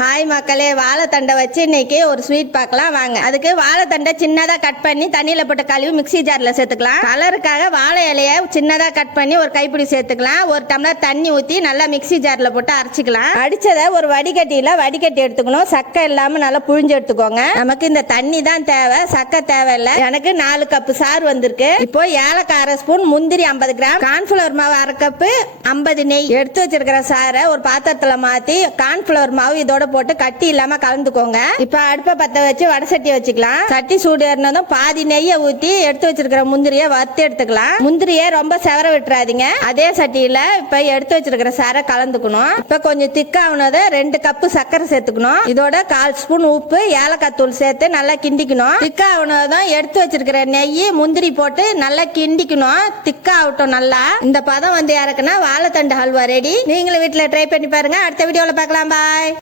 Hi மக்களே, வாழைத்தண்டை வச்சு இன்னைக்கு ஒரு ஸ்வீட் பார்க்கலாம் வாங்க. அதுக்கு வாழைத்தண்டை சின்னதாக கட் பண்ணி தண்ணியில் போட்டு கழுவி மிக்ஸி ஜாரில் சேர்த்துக்கலாம். கலருக்காக வாழை இலையை சின்னதாக கட் பண்ணி ஒரு கைப்பிடி சேர்த்துக்கலாம். ஒரு டம்ளர் தண்ணி ஊற்றி நல்லா மிக்ஸி ஜாரில் போட்டு அரைச்சிக்கலாம். அடிச்சதை ஒரு வடிகட்டியில் வடிகட்டி எடுத்துக்கணும். சக்கை இல்லாமல் நல்லா புழிஞ்சு எடுத்துக்கோங்க. நமக்கு இந்த தண்ணி தான் தேவை, சக்கை தேவையில்லை. எனக்கு 4 கப்பு சாறு வந்திருக்கு. இப்போ ஏலக்காய் 1/2 ஸ்பூன், முந்திரி 50 கிராம், கார்ன்ஃபிளவர் மாவு 1/2 கப்பு, 50 நெய் எடுத்து வச்சிருக்கிற சாரை ஒரு பாத்திரத்தில் மாற்றி கார்ன்ஃபிளவர் மாவு இதோட போட்டு கட்டி இல்லாம கலந்துக்கோங்க. இப்ப அடுப்பை பத்த வச்சு வடை சட்டி வச்சுக்கலாம். சட்டி சூடு ஏறினதும் பாதி நெய்யை ஊத்தி எடுத்து வச்சிருக்கிற முந்திரியை வறுத்து எடுத்துக்கலாம். முந்திரியை ரொம்ப செவர விட்டுறாதீங்க. அதே சட்டியில இப்ப எடுத்து வச்சிருக்கிற சாரை கலந்துக்கணும். இப்ப கொஞ்சம் திக்காவுனது 2 கப்பு சர்க்கரை சேர்த்துக்கணும். இதோட 1/4 ஸ்பூன் உப்பு, ஏலக்காய் தூள் சேர்த்து நல்லா கிண்டிக்கணும். திக்காவுனதும் எடுத்து வச்சிருக்கிற நெய் முந்திரி போட்டு நல்லா கிண்டிக்கணும். திக்காகட்டும். நல்லா இந்த பதம் வந்து இறக்குனா வாழைத்தண்டு ஹல்வா ரெடி. நீங்களும் வீட்டுல ட்ரை பண்ணி பாருங்க. அடுத்த வீடியோல பார்க்கலாம். பாய்.